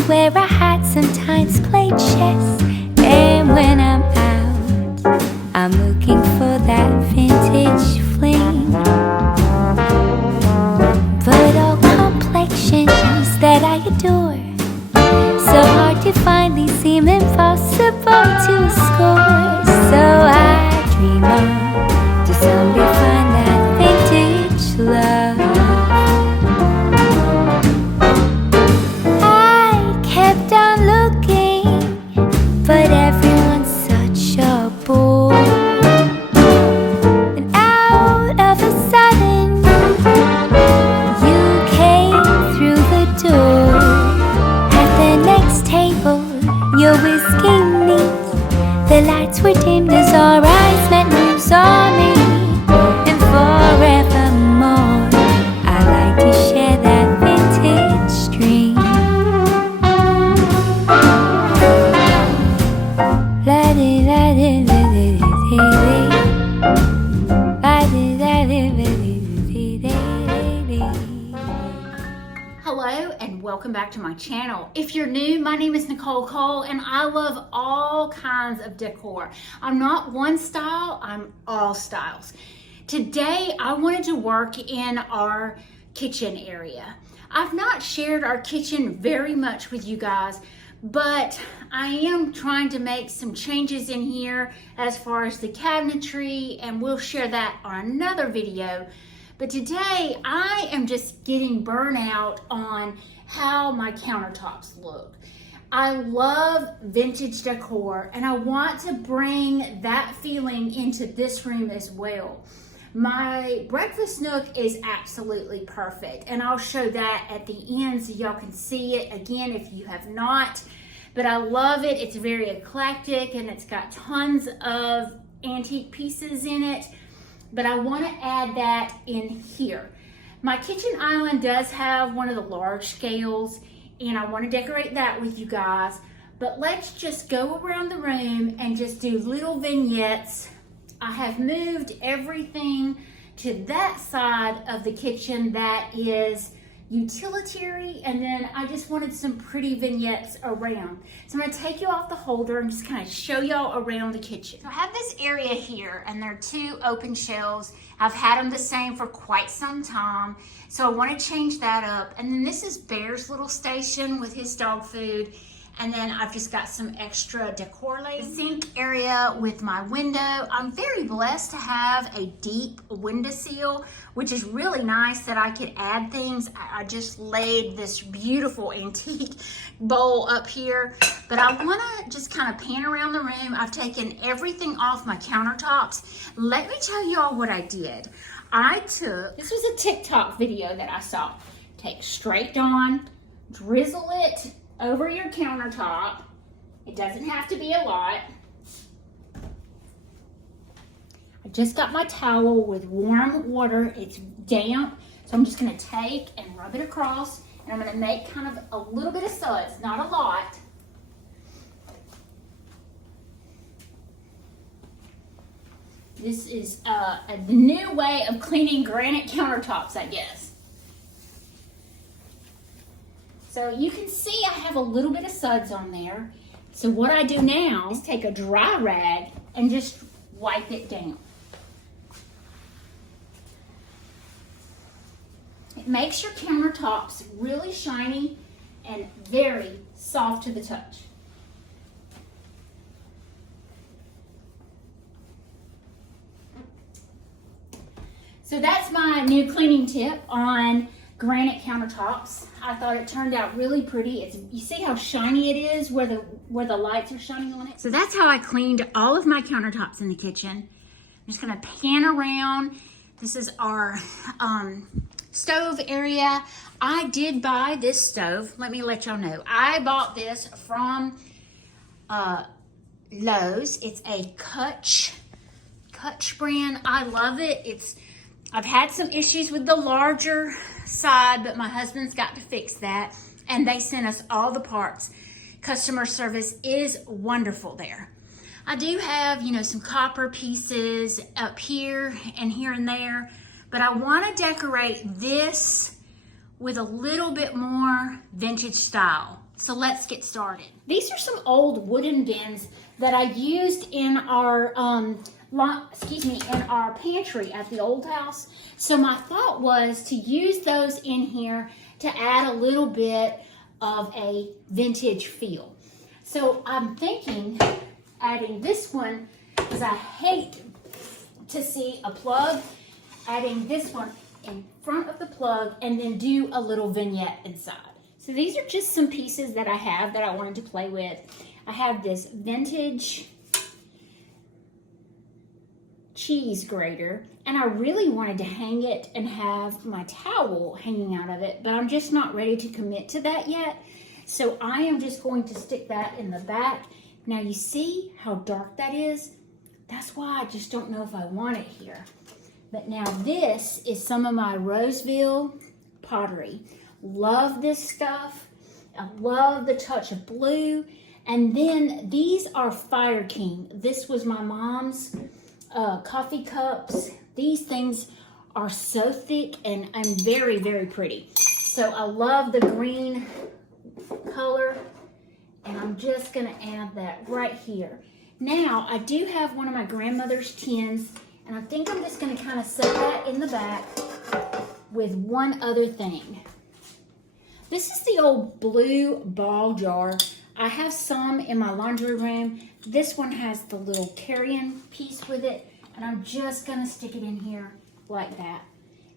and wear a hat, sometimes play chess. And when I'm out, I'm looking for that vintage fling. But all complexions that I adore, so hard to find, these seem impossible to score. So I dream on to someday find that vintage love. I kept on looking, but everyone's such a bore. And out of a sudden, you came through the door. At the next table, your whiskey neat, the lights were dimmed as our eyes met, and you saw me. And forevermore, I like to share that vintage dream. Hello and welcome back to my channel. If you're new, my name is Nicole Cole and I love all kinds of decor. I'm not one style, I'm all styles. Today I wanted to work in our kitchen area. I've not shared our kitchen very much with you guys, but I am trying to make some changes in here as far as the cabinetry, and we'll share that on another video. But today I am just getting burnout on how my countertops look. I love vintage decor and I want to bring that feeling into this room as well. My breakfast nook is absolutely perfect, and I'll show that at the end so y'all can see it again if you have not. But I love it. It's very eclectic and it's got tons of antique pieces in it. But I want to add that in here. My kitchen island does have one of the large scales, and I want to decorate that with you guys. But let's just go around the room and just do little vignettes. I have moved everything to that side of the kitchen that is utilitarian, and then I just wanted some pretty vignettes around. So I'm going to take you off the holder and just kind of show y'all around the kitchen. So I have this area here, and there are two open shelves. I've had them the same for quite some time, so I want to change that up. And then this is Bear's little station with his dog food. And then I've just got some extra decor laid. Sink area with my window. I'm very blessed to have a deep windowsill, which is really nice that I could add things. I just laid this beautiful antique bowl up here, but I wanna just kind of pan around the room. I've taken everything off my countertops. Let me tell y'all what I did. This was a TikTok video that I saw. Take straight Dawn, drizzle it over your countertop. It doesn't have to be a lot. I just got my towel with warm water. It's damp, so I'm just gonna take and rub it across, and I'm gonna make kind of a little bit of suds, not a lot. This is a new way of cleaning granite countertops, I guess. So you can see I have a little bit of suds on there. So what I do now is take a dry rag and just wipe it down. It makes your countertops really shiny and very soft to the touch. So that's my new cleaning tip on granite countertops. I thought it turned out really pretty. You see how shiny it is where the lights are shining on it? So that's how I cleaned all of my countertops in the kitchen. I'm just gonna pan around. This is our stove area. I did buy this stove. Let me let y'all know. I bought this from Lowe's. It's a Cottage brand. I love it. I've had some issues with the larger side, but my husband's got to fix that, and they sent us all the parts. Customer service is wonderful there. I do have, some copper pieces up here and there, but I want to decorate this with a little bit more vintage style. So let's get started. These are some old wooden bins that I used in our in our pantry at the old house. So my thought was to use those in here to add a little bit of a vintage feel. So I'm thinking adding this one, because I hate to see a plug, adding this one in front of the plug and then do a little vignette inside. So these are just some pieces that I have that I wanted to play with. I have this vintage cheese grater, and I really wanted to hang it and have my towel hanging out of it, but I'm just not ready to commit to that yet. So I am just going to stick that in the back. Now you see how dark that is? That's why I just don't know if I want it here. But now this is some of my Roseville pottery. Love this stuff. I love the touch of blue. And then these are Fire King. This was my mom's coffee cups. These things are so thick and very, very pretty. So I love the green color, and I'm just gonna add that right here. Now I do have one of my grandmother's tins, and I think I'm just gonna kind of set that in the back with one other thing. This is the old blue ball jar. I have some in my laundry room. This one has the little carrying piece with it, and I'm just gonna stick it in here like that.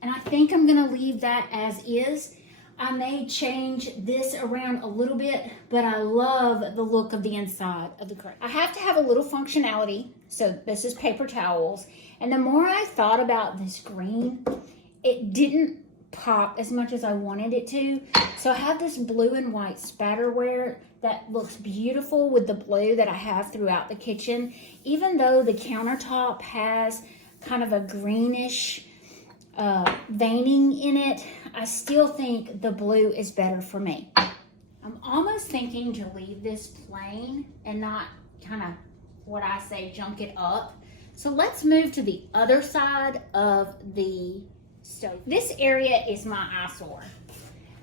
And I think I'm gonna leave that as is. I may change this around a little bit, but I love the look of the inside of the crate. I have to have a little functionality, so this is paper towels. And the more I thought about this green, it didn't pop as much as I wanted it to. So I have this blue and white spatterware that looks beautiful with the blue that I have throughout the kitchen. Even though the countertop has kind of a greenish veining in it, I still think the blue is better for me. I'm almost thinking to leave this plain and not kind of, what I say, junk it up. So let's move to the other side of the stove. This area is my eyesore.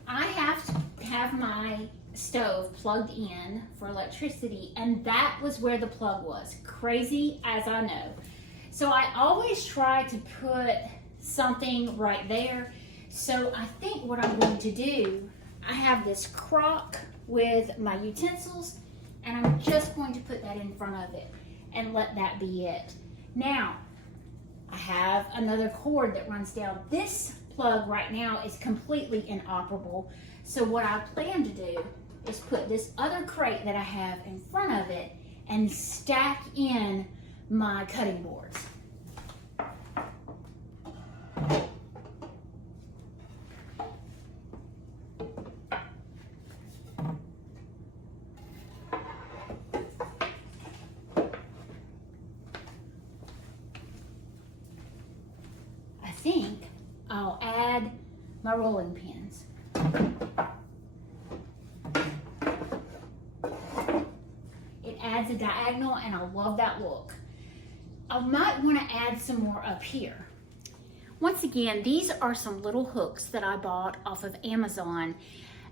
I have to have my stove plugged in for electricity, and that was where the plug was. Crazy as I know. So I always try to put something right there. So I think what I'm going to do, I have this crock with my utensils, and I'm just going to put that in front of it and let that be it. Now, I have another cord that runs down. This plug right now is completely inoperable. So what I plan to do is put this other crate that I have in front of it and stack in my cutting boards. I think I'll add my rolling pins. It adds a diagonal, and I love that look. I might want to add some more up here. Once again, these are some little hooks that I bought off of Amazon,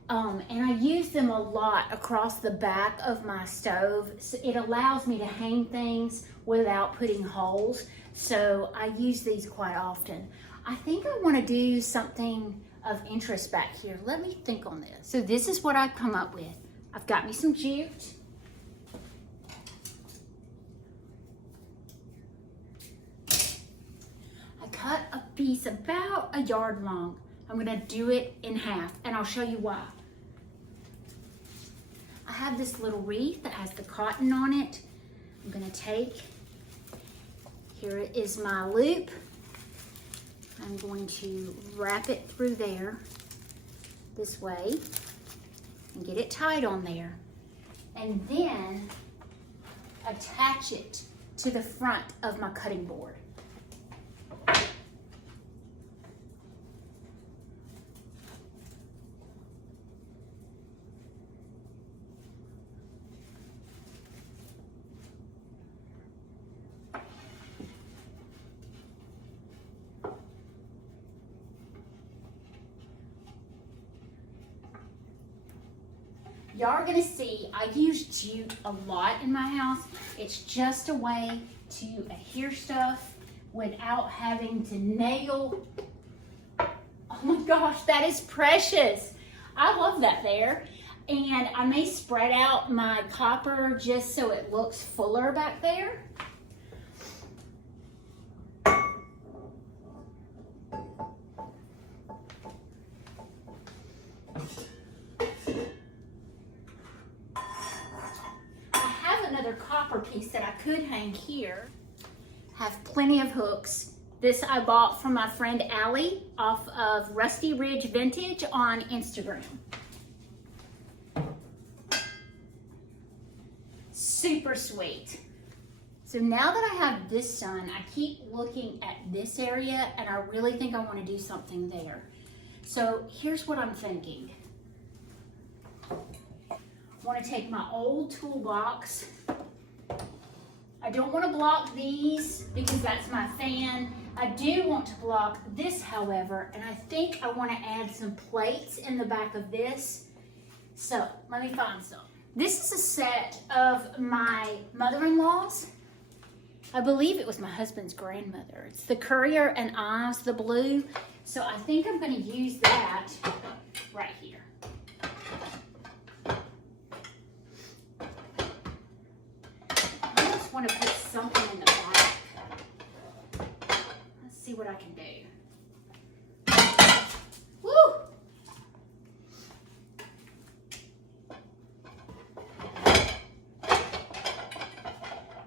and I use them a lot across the back of my stove. So it allows me to hang things without putting holes, so I use these quite often. I think I want to do something of interest back here. Let me think on this. So this is what I've come up with. I've got me some jute. I cut a piece about a yard long. I'm gonna do it in half, and I'll show you why. I have this little wreath that has the cotton on it. I'm gonna take, here is my loop. I'm going to wrap it through there this way and get it tied on there, and then attach it to the front of my cutting board. Y'all are gonna see I use jute a lot in my house. It's just a way to adhere stuff without having to nail. Oh my gosh, that is precious. I love that there. And I may spread out my copper just so it looks fuller back there. Another copper piece that I could hang here. Have plenty of hooks. This I bought from my friend Allie off of Rusty Ridge Vintage on Instagram. Super sweet. So now that I have this done, I keep looking at this area and I really think I want to do something there. So here's what I'm thinking. I want to take my old toolbox. I don't want to block these because that's my fan. I do want to block this, however, and I think I want to add some plates in the back of this. So let me find some. This is a set of my mother-in-law's. I believe it was my husband's grandmother. It's the Courier and Ives, the blue. So I think I'm going to use that right here. Want to put something in the back. Let's see what I can do. Woo!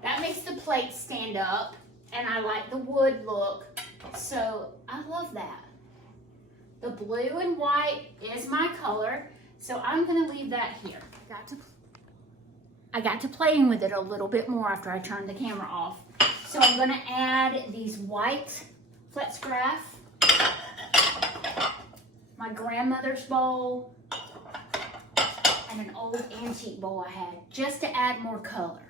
That makes the plate stand up, and I like the wood look, so I love that. The blue and white is my color, so I'm going to leave that here. I got to playing with it a little bit more after I turned the camera off. So I'm gonna add these white Flexgraph, my grandmother's bowl, and an old antique bowl I had, just to add more color.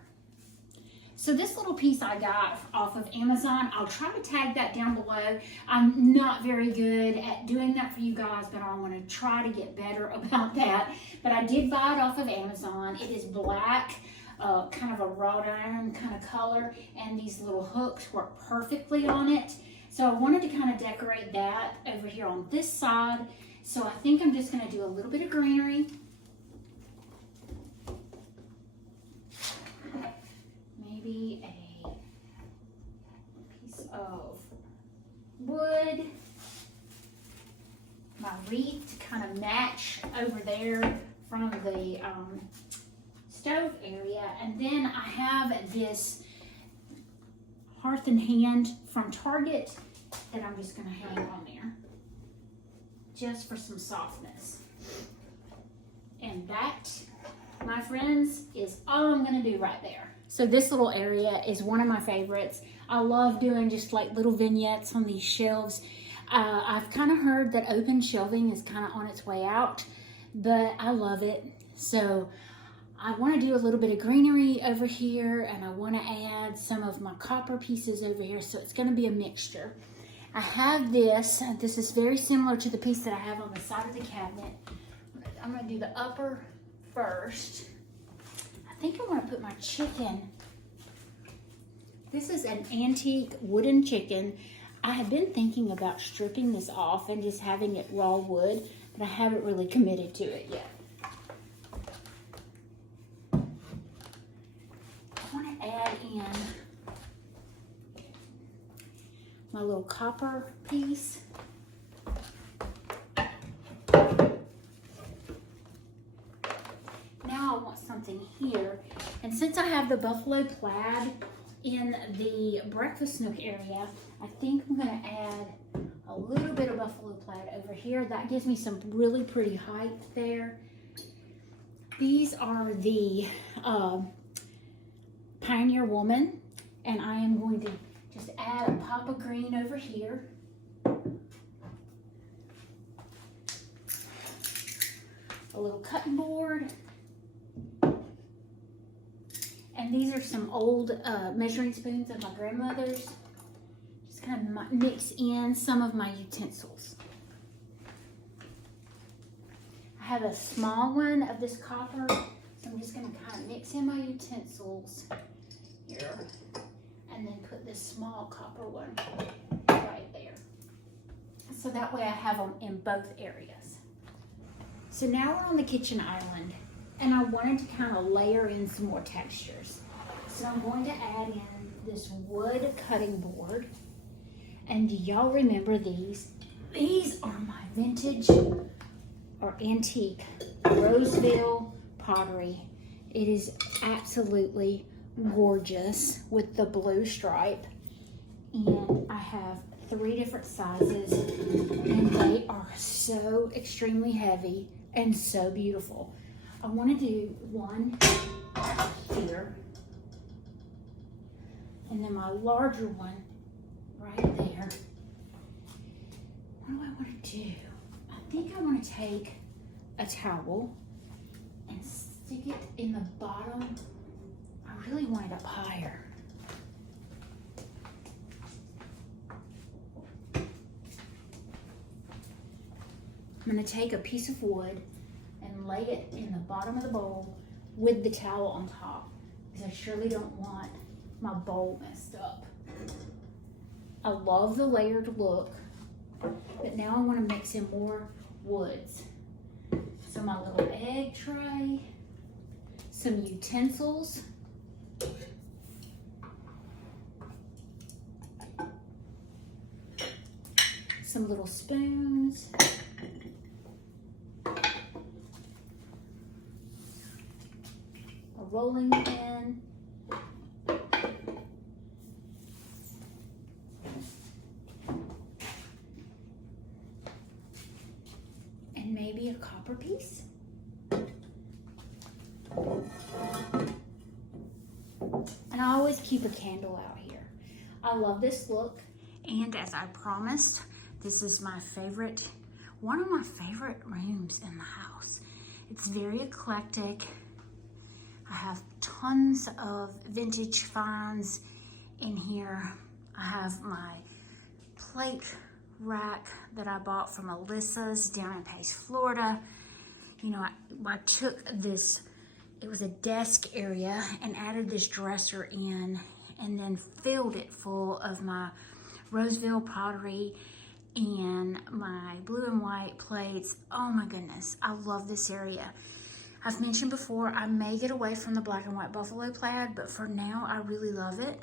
So this little piece I got off of Amazon, I'll try to tag that down below. I'm not very good at doing that for you guys, but I want to try to get better about that. But I did buy it off of Amazon. It is black, kind of a wrought iron kind of color, and these little hooks work perfectly on it. So I wanted to kind of decorate that over here on this side. So I think I'm just going to do a little bit of greenery. Maybe a piece of wood, my wreath to kind of match over there from the stove area. And then I have this Hearth and Hand from Target that I'm just going to hang on there just for some softness. And that, my friends, is all I'm going to do right there. So this little area is one of my favorites. I love doing just like little vignettes on these shelves. I've kind of heard that open shelving is kind of on its way out, but I love it. So I want to do a little bit of greenery over here, and I want to add some of my copper pieces over here. So it's going to be a mixture. I have this. This is very similar to the piece that I have on the side of the cabinet. I'm going to do the upper first. I think I want to put my chicken. This is an antique wooden chicken. I have been thinking about stripping this off and just having it raw wood, but I haven't really committed to it yet. I want to add in my little copper piece. Now I want something here, and since I have the buffalo plaid in the breakfast nook area, I think I'm going to add a little bit of buffalo plaid over here. That gives me some really pretty height there. These are the Pioneer Woman, and I am going to just add a pop of green over here. A little cutting board. And these are some old measuring spoons of my grandmother's. Just kind of mix in some of my utensils. I have a small one of this copper, so I'm just gonna kind of mix in my utensils here, and then put this small copper one right there. So that way I have them in both areas. So now we're on the kitchen island, and I wanted to kind of layer in some more textures. So I'm going to add in this wood cutting board. And do y'all remember these? These are my vintage or antique Roseville pottery. It is absolutely gorgeous with the blue stripe. And I have 3 different sizes, and they are so extremely heavy and so beautiful. I want to do one here, and then my larger one right there. What do I want to do? I think I want to take a towel and stick it in the bottom. I really want it up higher. I'm going to take a piece of wood and lay it in the bottom of the bowl with the towel on top, because I surely don't want my bowl messed up. I love the layered look, but now I want to mix in more woods. So my little egg tray, some utensils, some little spoons, a rolling pin, and maybe a copper piece. And I always keep a candle out here. I love this look. And as I promised, this is my favorite, one of my favorite rooms in the house. It's very eclectic. I have tons of vintage finds in here. I have my plate rack that I bought from Alyssa's down in Pace, Florida. You know, I took this, it was a desk area, and added this dresser in, and then filled it full of my Roseville pottery and my blue and white plates. Oh my goodness, I love this area. I've mentioned before, I may get away from the black and white buffalo plaid, but for now, I really love it.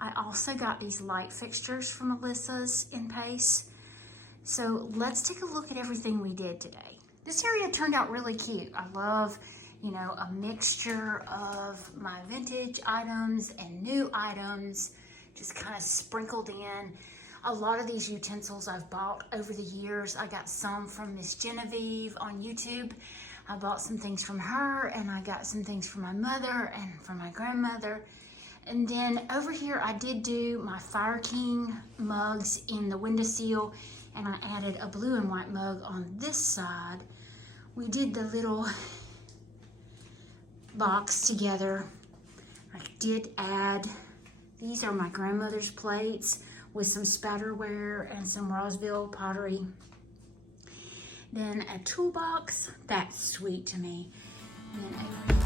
I also got these light fixtures from Alyssa's in Pace. So let's take a look at everything we did today. This area turned out really cute. I love, you know, a mixture of my vintage items and new items, just kind of sprinkled in. A lot of these utensils I've bought over the years. I got some from Miss Genevieve on YouTube. I bought some things from her, and I got some things from my mother and from my grandmother. And then over here, I did do my Fire King mugs in the windowsill, and I added a blue and white mug on this side. We did the little box together. I did add, these are my grandmother's plates with some spatterware and some Roseville pottery. Then a toolbox, that's sweet to me. And then over